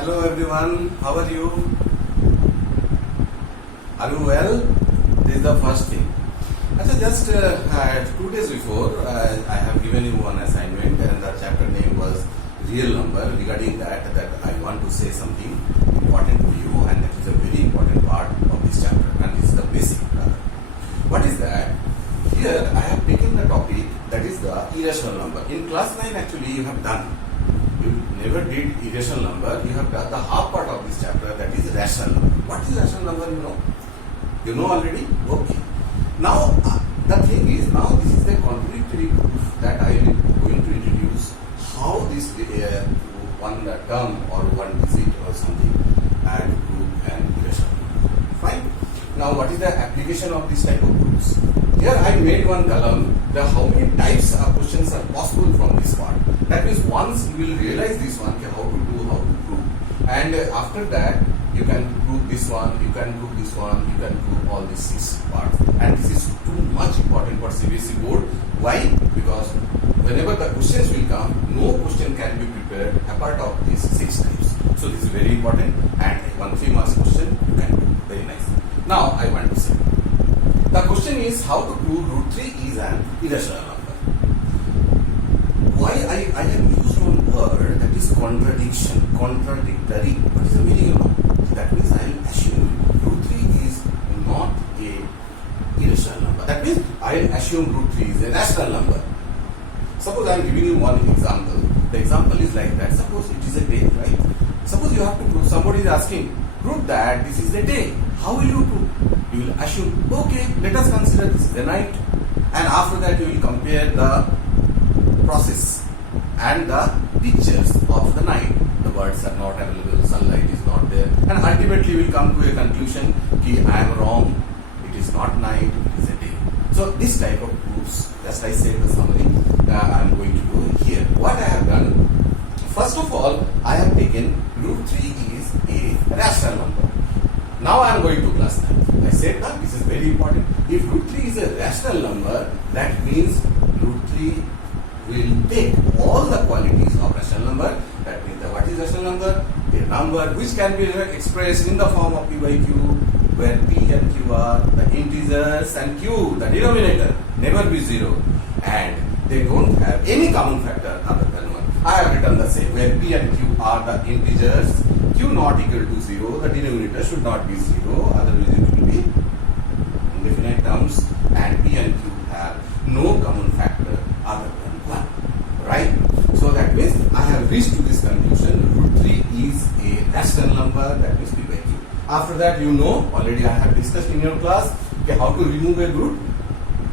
Hello everyone, how are you? Are you well? This is the first thing. Just 2 days before, I have given you one assignment and the chapter name was real number. Regarding that I want to say something important to you, and that is a very important part of this chapter, and this is the basic rather. What is that? Here I have taken the topic that is the irrational number. In class 9 actually you have done. You never did irrational number. You have done the half part of this chapter, that is rational number. What is rational number, you know? You know already? Okay. Now, the thing is, now this is the contradictory proof that I am going to introduce how this one term or one digit or something and prove an irrational number. Fine. Now, what is the application of this type of proofs? Here I made one column, how many types of questions are possible from this part. That means once you will realize this one, how to do, how to prove. And after that, you can prove this one, you can prove this one, you can prove all these 6 parts. And this is too much important for CBSE board. Why? Because whenever the questions will come, no question can be prepared apart of these 6 types. So this is very important, and 1 3 marks question you can do. Very nice. Now I want to say, the question is how to prove root 3 is an irrational number. Why I have used one word that is contradiction, contradictory. What is the meaning of that? That means I will assume root 3 is not a irrational number. That means I will assume root 3 is a rational number. Suppose I am giving you one example. The example is like that. Suppose it is a day, right? Suppose you have to prove, somebody is asking, prove that this is a day. How will you prove? You will assume, okay, let us consider this is a night. And after that you will compare the process and the pictures of the night. The birds are not available, sunlight is not there, and ultimately we will come to a conclusion that I am wrong, it is not night, it is a day. So this type of proofs, just I said the summary, I am going to do here. What I have done, first of all, I have taken root 3 is a rational number. Now I am going to class 9. I said that this is very important. If root 3 is a rational number, that means root 3 will take all the qualities of rational number. That means what is rational number? A number which can be expressed in the form of p by q, where p and q are the integers and q, the denominator, never be 0. And they don't have any common factor other than 1. I have written the same, where p and q are the integers, q not equal to 0, the denominator should not be 0, otherwise it will be indefinite terms, and p and q have no common factor other than 1. Right? So that means I have reached to this conclusion, root 3 is a rational number, that means p by q. After that, you know, already I have discussed in your class, how to remove a root.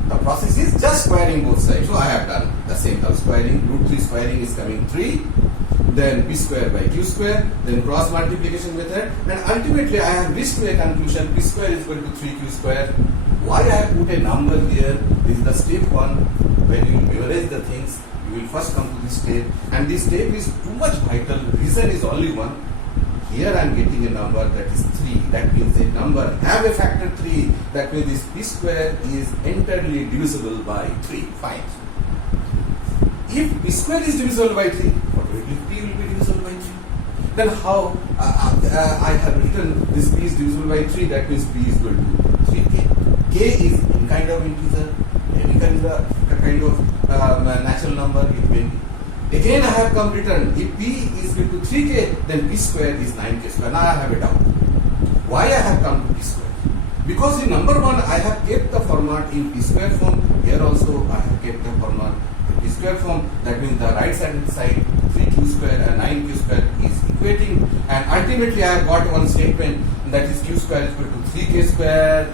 The process is just squaring both sides. So I have done the same term squaring. Root 3 squaring is coming 3. Then p square by q square. Then cross multiplication method. And ultimately I have reached to a conclusion, p square is equal to 3q square. Why I have put a number here? This is the step 1. When you memorize the things, you will first come to this step. And this step is too much vital. Reason is only one. Here I am getting a number that is 3. That means a number have a factor 3. That means this p square is entirely divisible by 3. Fine. If p square is divisible by 3, automatically p will be divisible by 3. Then how I have written this p is divisible by 3. That means p is equal to 3k. K is any kind of integer, any kind of natural number it may be. Again I have come written, if p is equal to 3k, then p square is 9k square. Now I have a doubt. Why I have come to p square? Because in number 1 I have kept the format in p square form. Here also I have kept the format in p square form. That means the right side 3q square and 9q square is equating. And ultimately I have got one statement, that is q square is equal to 3k square.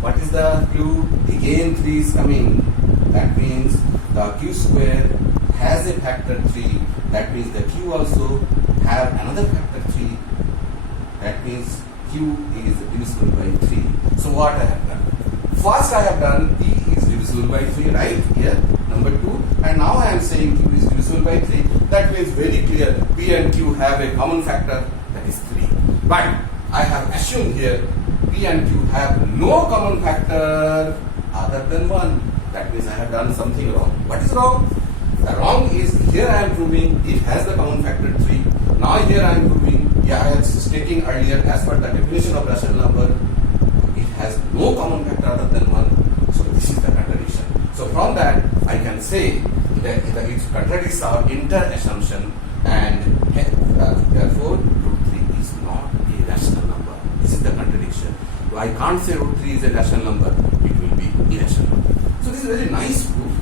What is the clue? Again 3 is coming. That means the q square has a factor 3. That means the q also have another factor 3. That means q is divisible by 3. So what I have done? First I have done p is divisible by 3, right? Here, number 2. And now I am saying q is divisible by 3. That means very clear, p and q have a common factor, that is 3. But I have assumed here p and q have no common factor other than 1. That means I have done something wrong. What is wrong? The wrong is, here I am proving it has the common factor 3. Now here I am proving Yeah, I was stating earlier, as per the definition of rational number, it has no common factor other than 1. So this is the contradiction. So from that, I can say that it contradicts our entire assumption, and therefore root 3 is not a rational number. This is the contradiction. So I can't say root 3 is a rational number, it will be irrational number. So this is a very nice proof.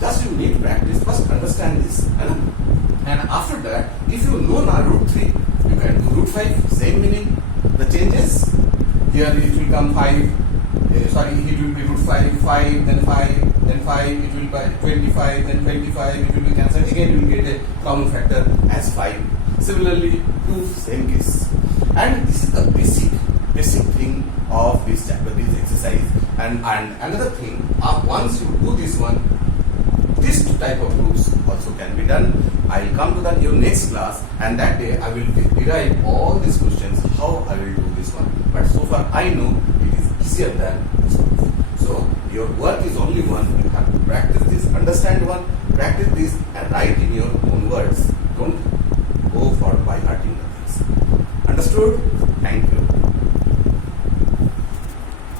Just you need practice, first understand this. And after that, if you know now root 3, you can do root 5, same meaning. The changes, here it will come 5, it will be root 5, 5, then 5, then 5, it will be 25, then 25, it will be cancelled. Again, you will get a common factor as 5. Similarly, 2, same case. And this is the basic thing of this chapter, this exercise. And another thing, once you do this one, this type of proofs also can be done. I will come to your next class, and that day I will derive all these questions, how I will do this one. But so far I know it is easier than this one. So your work is only one. You have to practice this, understand one, practice this, and write in your own words. Don't go for by hearting the things. Understood? Thank you.